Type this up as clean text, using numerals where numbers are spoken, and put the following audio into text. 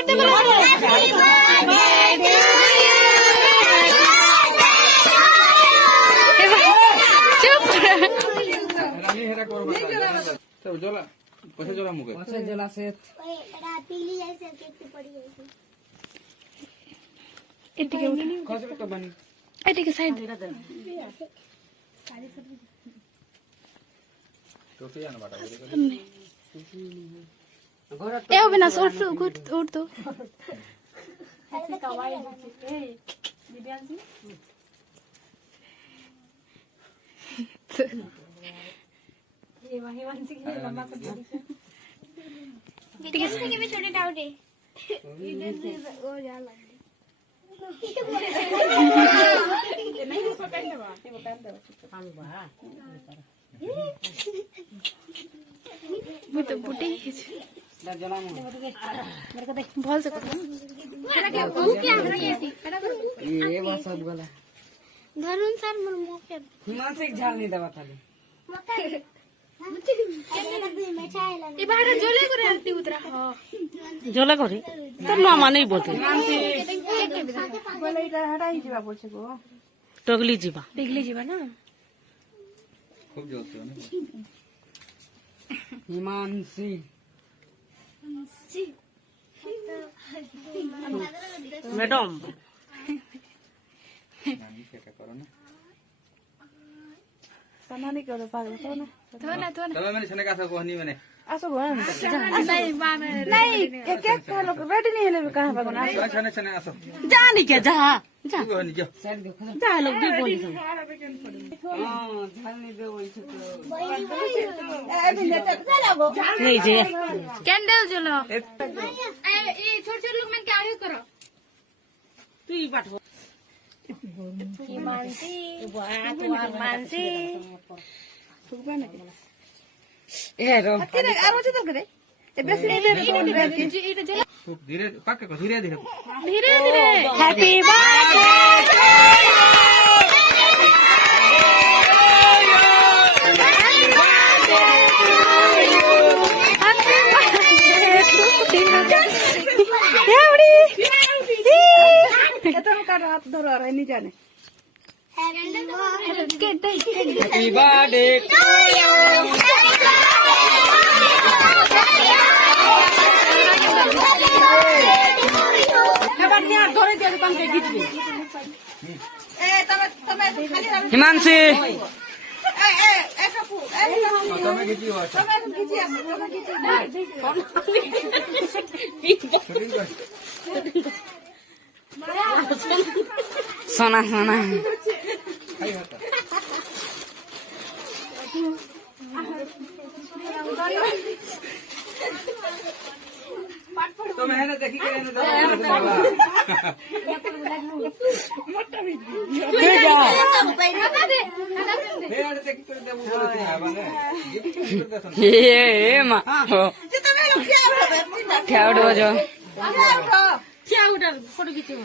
করতে জলা পয়সা জলা মুখে জলা সে এদিকে সাইড টুপি আনো বাটা এ হবে না সর উঠ তো छोटे टाउटे तो बुटे भल से धरुन सर मोर मुख हिमांशिक झाल नहीं दवा खाली ए बाहर जोले करे आरती उतरा हां जोला करे तो मामा नहीं बोलते बोले इधर हटाई जीवा बोलछे गो टगली जीवा पिघली जीवा ना खूब जोश है ना हिमांशी मैडम नानी क्या करो ना सनानी करो पागल तो ना थोना तब मैंने छने का कहनी मैंने आसो गो नहीं मामे नहीं एक एक लोग रेडी नहीं है कहां पर ना छने छने आसो जा नहीं क्या जा जा कहनी जो जा लोग भी बोली सब हां झाल नहीं दे वही छे नहीं जे कैंडल जलो ए छोटे छोटे लोग मन क्या करो तू ही बात हिमांशी हिमांशी ए रो आरो चल करे ए बेसी खूब धीरे पक्का को धीरे धीरे धीरे धीरे हैप्पी बर्थडे हाथ धरो रहा नहीं जाने happy birthday to you Himanshi તમે ખીચી હોય सोना सोना ખાઈ હતા તો મેં એને દેખી કે એને દવા ले जा મેં એને દેખી કે દેવું બોલતી આવાને ગિફ્ટ કરી દેતો ये मां क्या उठो जो क्या उधर फोटो खींचे हो